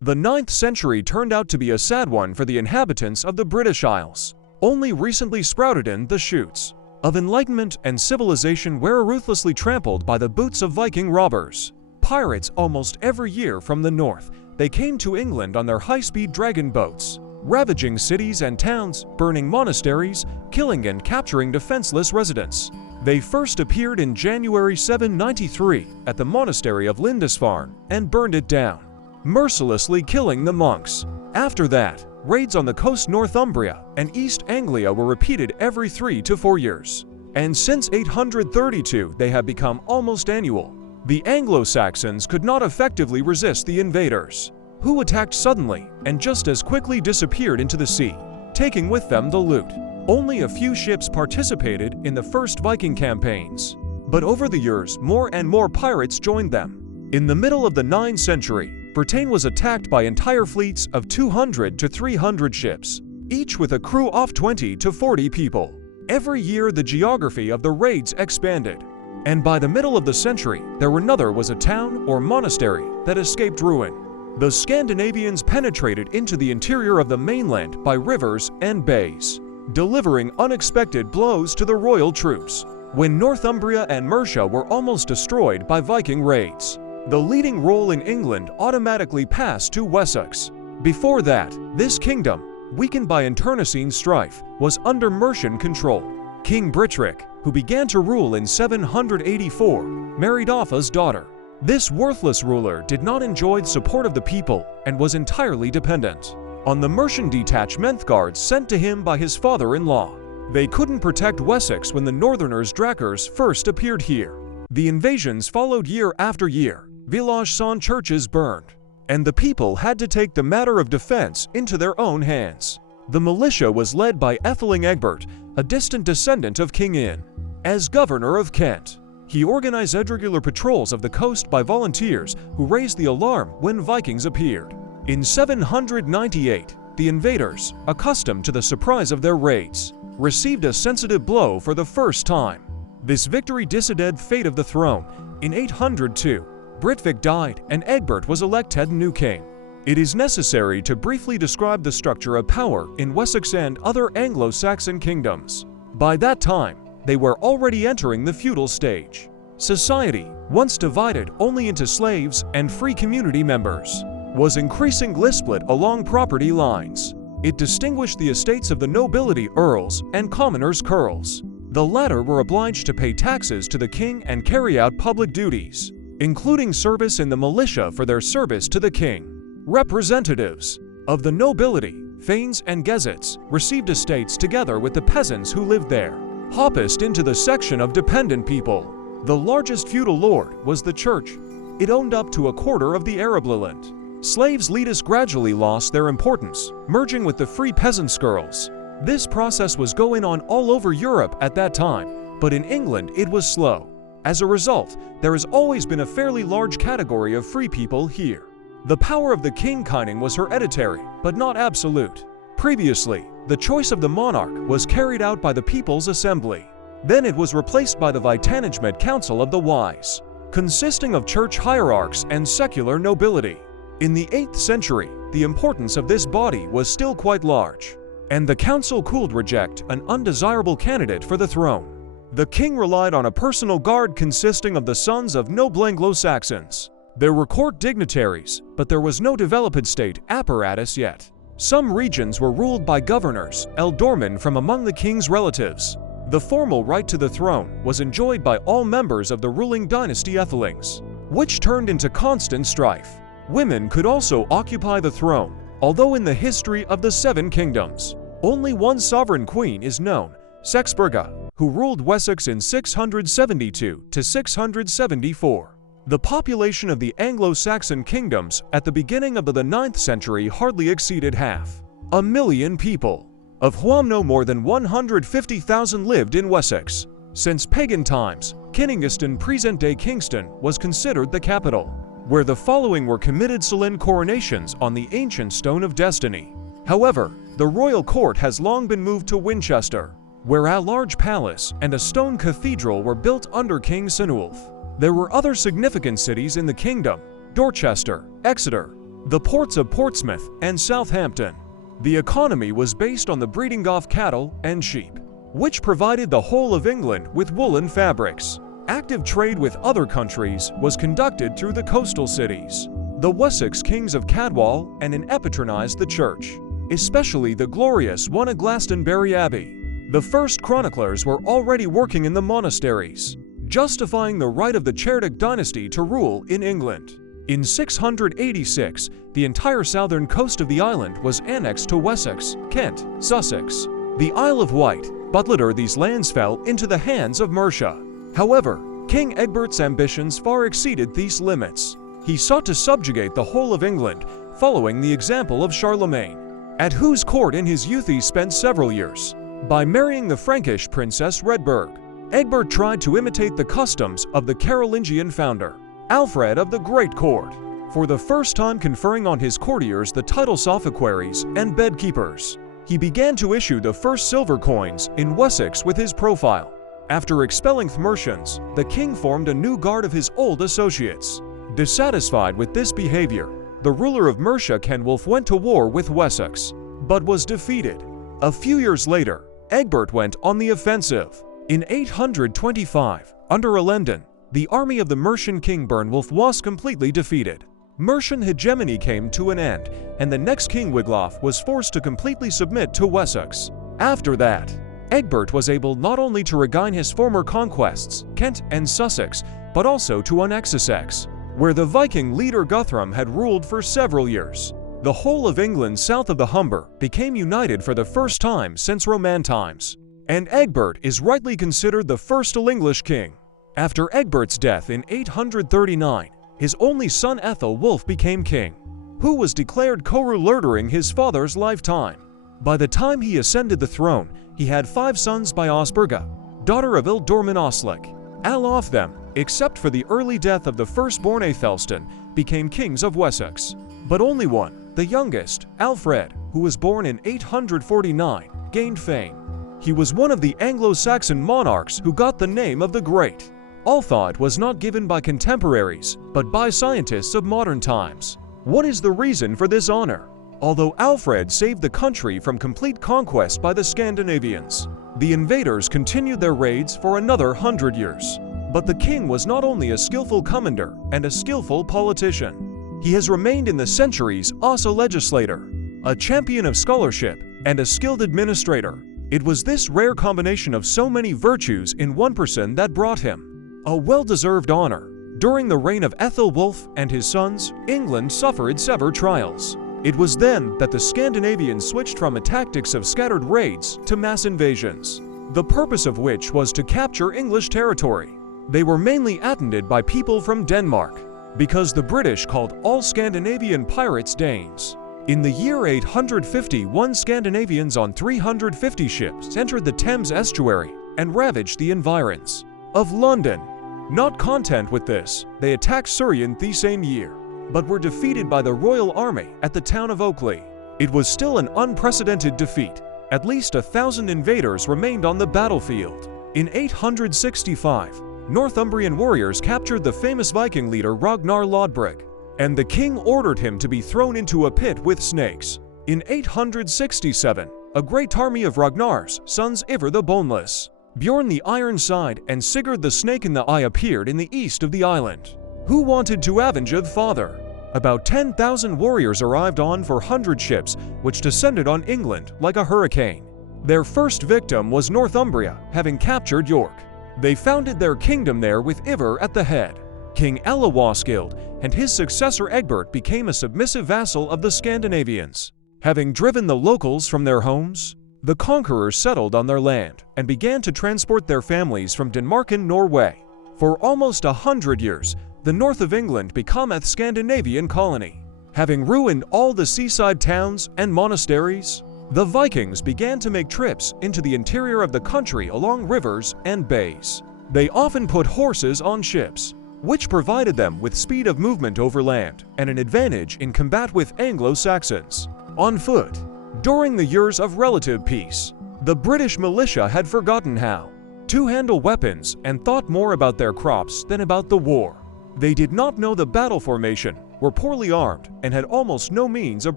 The 9th century turned out to be a sad one for the inhabitants of the British Isles. Only recently sprouted in the shoots of enlightenment and civilization were ruthlessly trampled by the boots of Viking robbers. Pirates almost every year from the north, they came to England on their high-speed dragon boats, ravaging cities and towns, burning monasteries, killing and capturing defenseless residents. They first appeared in January 793 at the monastery of Lindisfarne and burned it down, mercilessly killing the monks. After that, raids on the coast Northumbria and East Anglia were repeated every 3 to 4 years. And since 832 they have become almost annual. The Anglo-Saxons could not effectively resist the invaders, who attacked suddenly and just as quickly disappeared into the sea, taking with them the loot. Only a few ships participated in the first Viking campaigns, but over the years more and more pirates joined them. In the middle of the 9th century, Britain was attacked by entire fleets of 200 to 300 ships, each with a crew of 20 to 40 people. Every year the geography of the raids expanded, and by the middle of the century there was a town or monastery that escaped ruin. The Scandinavians penetrated into the interior of the mainland by rivers and bays, delivering unexpected blows to the royal troops. When Northumbria and Mercia were almost destroyed by Viking raids, the leading role in England automatically passed to Wessex. Before that, this kingdom, weakened by internecine strife, was under Mercian control. King Britric, who began to rule in 784, married Offa's daughter. This worthless ruler did not enjoy the support of the people and was entirely dependent on the Mercian detachment guards sent to him by his father-in-law. They couldn't protect Wessex when the Northerners' Drakkars first appeared here. The invasions followed year after year. Village saw churches burned, and the people had to take the matter of defense into their own hands. The militia was led by Atheling Egbert, a distant descendant of King Ine. As governor of Kent, he organized irregular patrols of the coast by volunteers who raised the alarm when Vikings appeared. In 798, the invaders, accustomed to the surprise of their raids, received a sensitive blow for the first time. This victory decided the fate of the throne. In 802, Britvic died and Egbert was elected new king. It is necessary to briefly describe the structure of power in Wessex and other Anglo-Saxon kingdoms. By that time, they were already entering the feudal stage. Society, once divided only into slaves and free community members, was increasingly split along property lines. It distinguished the estates of the nobility earls and commoners ceorls. The latter were obliged to pay taxes to the king and carry out public duties, including service in the militia for their service to the king. Representatives of the nobility, thanes and gezzets, received estates together with the peasants who lived there. Hopped into the section of dependent people. The largest feudal lord was the church. It owned up to a quarter of the Arab land. Slaves' leaders gradually lost their importance, merging with the free peasant ceorls. This process was going on all over Europe at that time, but in England it was slow. As a result, there has always been a fairly large category of free people here. The power of the king kind was hereditary, but not absolute. Previously, the choice of the monarch was carried out by the People's Assembly. Then it was replaced by the Vitanagement Council of the Wise, consisting of church hierarchs and secular nobility. In the 8th century, the importance of this body was still quite large, and the council could reject an undesirable candidate for the throne. The king relied on a personal guard consisting of the sons of noble Anglo-Saxons. There were court dignitaries, but there was no developed state apparatus yet. Some regions were ruled by governors, ealdormen from among the king's relatives. The formal right to the throne was enjoyed by all members of the ruling dynasty Ethelings, which turned into constant strife. Women could also occupy the throne, although in the history of the Seven Kingdoms, only one sovereign queen is known, Sexburga, who ruled Wessex in 672 to 674. The population of the Anglo-Saxon kingdoms at the beginning of the 9th century hardly exceeded 500,000 people, of whom no more than 150,000 lived in Wessex. Since pagan times, Kyningestone, present-day Kingston, was considered the capital, where the following were committed solemn coronations on the ancient Stone of Destiny. However, the royal court has long been moved to Winchester, where a large palace and a stone cathedral were built under King Cynwulf. There were other significant cities in the kingdom: Dorchester, Exeter, the ports of Portsmouth and Southampton. The economy was based on the breeding of cattle and sheep, which provided the whole of England with woolen fabrics. Active trade with other countries was conducted through the coastal cities. The Wessex kings of Cadwal and patronized the church, especially the glorious one of Glastonbury Abbey. The first chroniclers were already working in the monasteries, justifying the right of the Cerdic dynasty to rule in England. In 686, the entire southern coast of the island was annexed to Wessex, Kent, Sussex, the Isle of Wight, but later these lands fell into the hands of Mercia. However, King Egbert's ambitions far exceeded these limits. He sought to subjugate the whole of England, following the example of Charlemagne, at whose court in his youth he spent several years. By marrying the Frankish princess Redberg, Egbert tried to imitate the customs of the Carolingian founder, Alfred of the Great court, for the first time conferring on his courtiers the titles sophocleries and bedkeepers. He began to issue the first silver coins in Wessex with his profile. After expelling the Mercians, the king formed a new guard of his old associates. Dissatisfied with this behavior, the ruler of Mercia Cenwulf went to war with Wessex, but was defeated. A few years later, Egbert went on the offensive. In 825, under Elendon, the army of the Mercian king Bernwulf was completely defeated. Mercian hegemony came to an end, and the next king Wiglaf was forced to completely submit to Wessex. After that, Egbert was able not only to regain his former conquests, Kent and Sussex, but also to annex Essex, where the Viking leader Guthrum had ruled for several years. The whole of England south of the Humber became united for the first time since Roman times, and Egbert is rightly considered the first English king. After Egbert's death in 839, his only son Ethelwulf became king, who was declared co-ruler during his father's lifetime. By the time he ascended the throne, he had 5 sons by Osburga, daughter of Ildorman Oslic. All of them, except for the early death of the firstborn Aethelstan, became kings of Wessex. But only one, the youngest, Alfred, who was born in 849, gained fame. He was one of the Anglo-Saxon monarchs who got the name of the Great. All thought was not given by contemporaries, but by scientists of modern times. What is the reason for this honor? Although Alfred saved the country from complete conquest by the Scandinavians, the invaders continued their raids for another 100 years. But the king was not only a skillful commander and a skillful politician. He has remained in the centuries as a legislator, a champion of scholarship, and a skilled administrator. It was this rare combination of so many virtues in one person that brought him a well-deserved honor. During the reign of Ethelwulf and his sons, England suffered severe trials. It was then that the Scandinavians switched from a tactics of scattered raids to mass invasions, the purpose of which was to capture English territory. They were mainly attended by people from Denmark, because the British called all Scandinavian pirates Danes. In the year 851, Scandinavians on 350 ships entered the Thames estuary and ravaged the environs of London. Not content with this, they attacked Surrey the same year, but were defeated by the Royal Army at the town of Oakley. It was still an unprecedented defeat. At least 1,000 invaders remained on the battlefield. In 865, Northumbrian warriors captured the famous Viking leader Ragnar Lodbrok, and the king ordered him to be thrown into a pit with snakes. In 867, a great army of Ragnar's sons, Ivar the Boneless, Bjorn the Ironside, and Sigurd the Snake in the Eye appeared in the east of the island, who wanted to avenge the father. About 10,000 warriors arrived on 400 ships, which descended on England like a hurricane. Their first victim was Northumbria, having captured York. They founded their kingdom there with Ivar at the head. King Elawaskild and his successor Egbert became a submissive vassal of the Scandinavians. Having driven the locals from their homes, the conquerors settled on their land and began to transport their families from Denmark and Norway. For almost 100 years, the north of England became a Scandinavian colony. Having ruined all the seaside towns and monasteries, the Vikings began to make trips into the interior of the country along rivers and bays. They often put horses on ships, which provided them with speed of movement over land and an advantage in combat with Anglo-Saxons. On foot, during the years of relative peace, the British militia had forgotten how to handle weapons and thought more about their crops than about the war. They did not know the battle formation were poorly armed and had almost no means of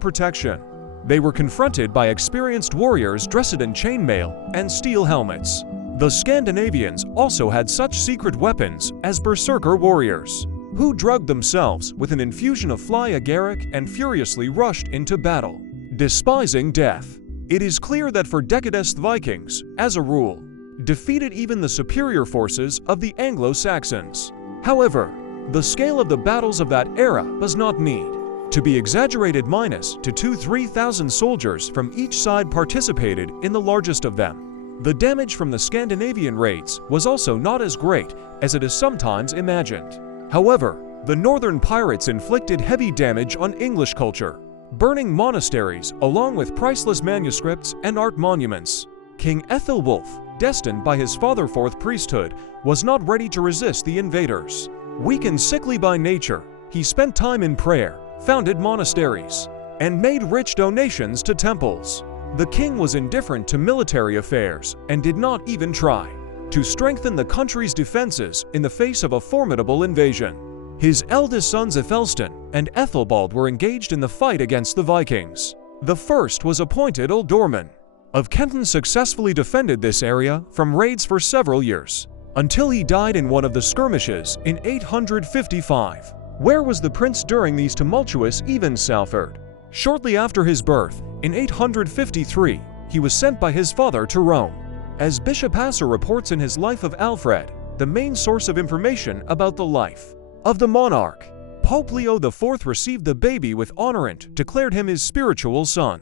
protection. They were confronted by experienced warriors dressed in chainmail and steel helmets. The Scandinavians also had such secret weapons as berserker warriors, who drugged themselves with an infusion of fly agaric and furiously rushed into battle, despising death. It is clear that for decadist Vikings, as a rule, defeated even the superior forces of the Anglo-Saxons. However, the scale of the battles of that era does not need to be exaggerated. Minus to 2,000–3,000 soldiers from each side participated in the largest of them. The damage from the Scandinavian raids was also not as great as it is sometimes imagined. However, the northern pirates inflicted heavy damage on English culture, burning monasteries along with priceless manuscripts and art monuments. King Ethelwulf, destined by his father fourth priesthood, was not ready to resist the invaders. Weak and sickly by nature, he spent time in prayer, founded monasteries, and made rich donations to temples. The king was indifferent to military affairs and did not even try to strengthen the country's defenses in the face of a formidable invasion. His eldest sons Aethelstan and Ethelbald were engaged in the fight against the Vikings. The first was appointed Ealdorman of Kenton, successfully defended this area from raids for several years, until he died in one of the skirmishes in 855. Where was the prince during these tumultuous events? Alfred. Shortly after his birth, in 853, he was sent by his father to Rome. As Bishop Asser reports in his Life of Alfred, the main source of information about the life of the monarch, Pope Leo IV received the baby with honor and declared him his spiritual son.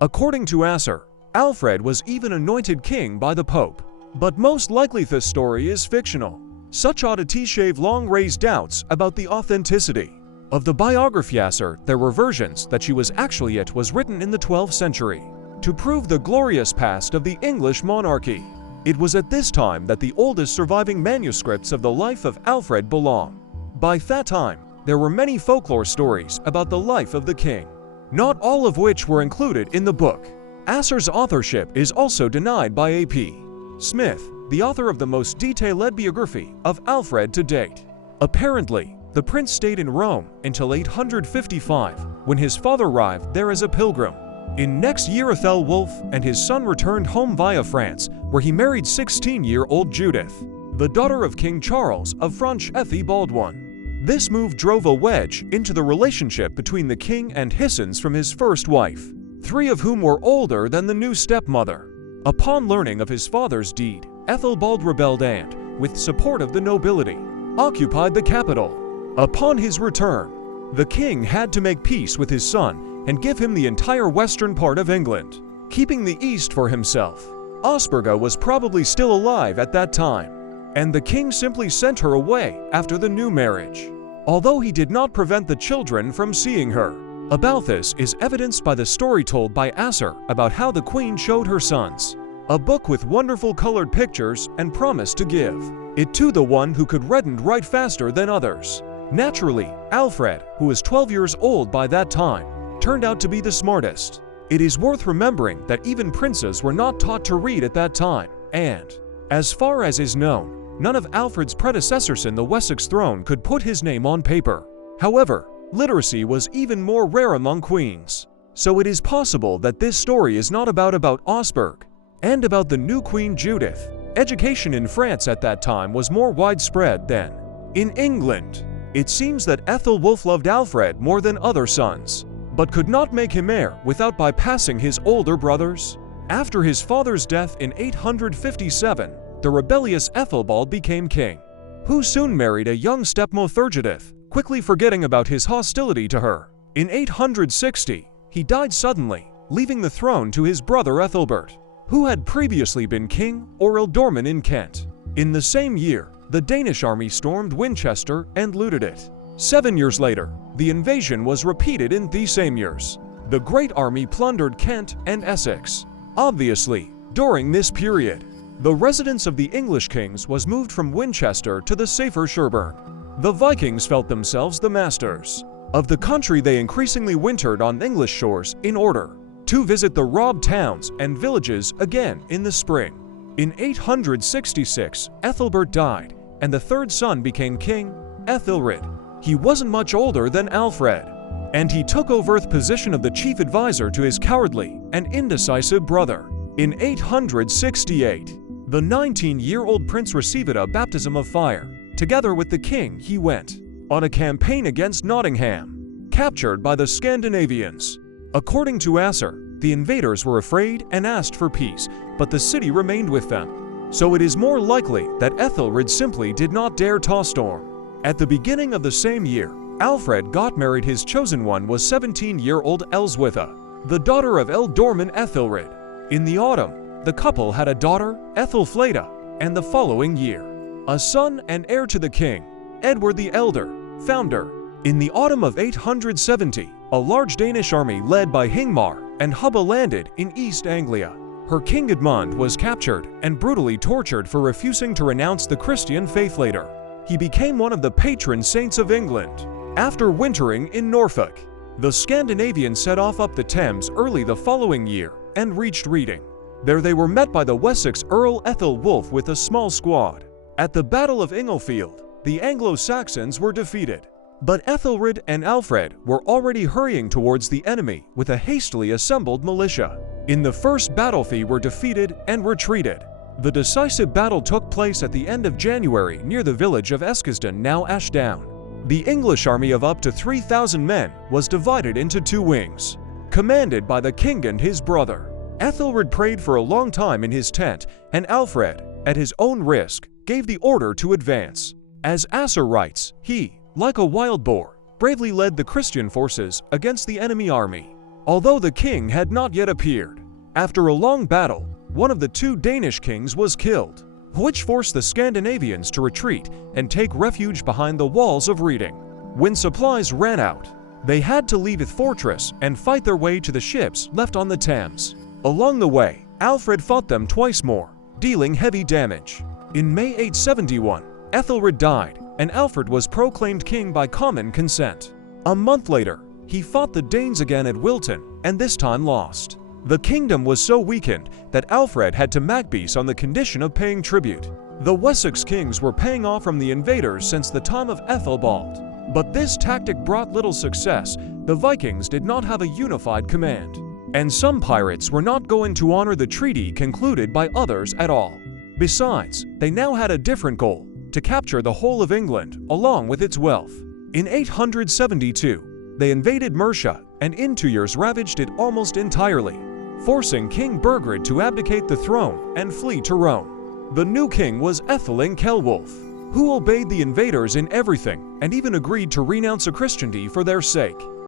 According to Asser, Alfred was even anointed king by the Pope. But most likely this story is fictional. Such oddities have long raised doubts about the authenticity of the biography. Asser, there were versions that she was actually it was written in the 12th century to prove the glorious past of the English monarchy. It was at this time that the oldest surviving manuscripts of the life of Alfred belong. By that time, there were many folklore stories about the life of the king, not all of which were included in the book. Asser's authorship is also denied by A.P. Smith, the author of the most detailed biography of Alfred to date. Apparently, the prince stayed in Rome until 855, when his father arrived there as a pilgrim. In next year, Ethelwulf and his son returned home via France, where he married 16-year-old Judith, the daughter of King Charles of Franche Baldwin. This move drove a wedge into the relationship between the king and his sons from his first wife, three of whom were older than the new stepmother. Upon learning of his father's deed, Ethelbald rebelled and, with support of the nobility, occupied the capital. Upon his return, the king had to make peace with his son and give him the entire western part of England, keeping the east for himself. Osburga was probably still alive at that time, and the king simply sent her away after the new marriage, although he did not prevent the children from seeing her. About this is evidenced by the story told by Asser about how the queen showed her sons a book with wonderful colored pictures and promised to give it to the one who could read and write faster than others. Naturally, Alfred, who was 12 years old by that time, turned out to be the smartest. It is worth remembering that even princes were not taught to read at that time, and, as far as is known, none of Alfred's predecessors in the Wessex throne could put his name on paper. However, literacy was even more rare among queens, so it is possible that this story is not about Osburg and about the new Queen Judith. Education in France at that time was more widespread than in England. It seems that Ethelwulf loved Alfred more than other sons, but could not make him heir without bypassing his older brothers. After his father's death in 857, the rebellious Ethelbald became king, who soon married a young stepmother Judith, quickly forgetting about his hostility to her. In 860, he died suddenly, leaving the throne to his brother Ethelbert, who had previously been king or ealdorman in Kent. In the same year, the Danish army stormed Winchester and looted it. 7 years later, the invasion was repeated in these same years. The Great Army plundered Kent and Essex. Obviously, during this period, the residence of the English kings was moved from Winchester to the safer Sherborne. The Vikings felt themselves the masters of the country. They increasingly wintered on English shores in order to visit the robbed towns and villages again in the spring. In 866, Ethelbert died, and the third son became king, Ethelred. He wasn't much older than Alfred, and he took over the position of the chief advisor to his cowardly and indecisive brother. In 868, the 19-year-old prince received a baptism of fire. Together with the king, he went on a campaign against Nottingham, captured by the Scandinavians. According to Asser, the invaders were afraid and asked for peace, but the city remained with them. So it is more likely that Ethelred simply did not dare to storm. At the beginning of the same year, Alfred got married. His chosen one was 17-year-old Elswitha, the daughter of Ealdorman Ethelred. In the autumn, the couple had a daughter, Ethelfleda, and the following year, a son and heir to the king, Edward the Elder, founder. In the autumn of 870, a large Danish army led by Hingmar and Hubba landed in East Anglia. Her king Edmund was captured and brutally tortured for refusing to renounce the Christian faith later. He became one of the patron saints of England. After wintering in Norfolk, the Scandinavians set off up the Thames early the following year and reached Reading. There they were met by the Wessex Earl Ethelwulf with a small squad. At the Battle of Inglefield, the Anglo-Saxons were defeated, but Ethelred and Alfred were already hurrying towards the enemy with a hastily assembled militia. In the first battle, they were defeated and retreated. The decisive battle took place at the end of January near the village of Eskilstone, now Ashdown. The English army of up to 3,000 men was divided into two wings, commanded by the king and his brother. Ethelred prayed for a long time in his tent, and Alfred, at his own risk, gave the order to advance. As Asser writes, he, like a wild boar, bravely led the Christian forces against the enemy army, although the king had not yet appeared. After a long battle, one of the two Danish kings was killed, which forced the Scandinavians to retreat and take refuge behind the walls of Reading. When supplies ran out, they had to leave the fortress and fight their way to the ships left on the Thames. Along the way, Alfred fought them twice more, dealing heavy damage. In May 871, Ethelred died, and Alfred was proclaimed king by common consent. A month later, he fought the Danes again at Wilton, and this time lost. The kingdom was so weakened that Alfred had to make peace on the condition of paying tribute. The Wessex kings were paying off from the invaders since the time of Ethelbald, but this tactic brought little success. The Vikings did not have a unified command, and some pirates were not going to honor the treaty concluded by others at all. Besides, they now had a different goal: to capture the whole of England along with its wealth. In 872, they invaded Mercia and in 2 years ravaged it almost entirely, forcing King Burgred to abdicate the throne and flee to Rome. The new king was Etheling Celwulf, who obeyed the invaders in everything and even agreed to renounce Christianity for their sake.